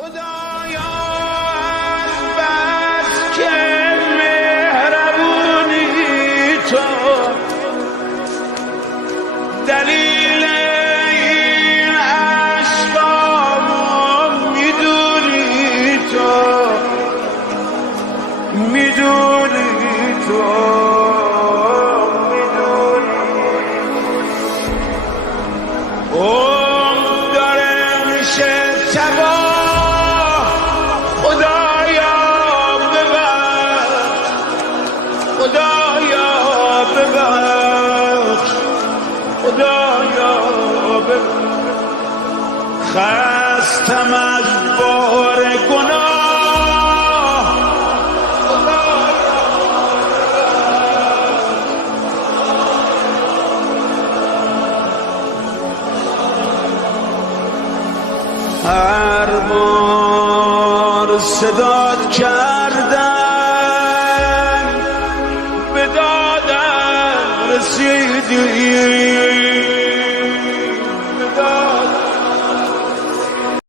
خدایا از بس که مهربونی تو دلیل این عشقامو میدونی تو داره میشه تباه خدایا ببخش خستم از بار گناه هر بار صدات کردن به دادم رسیدی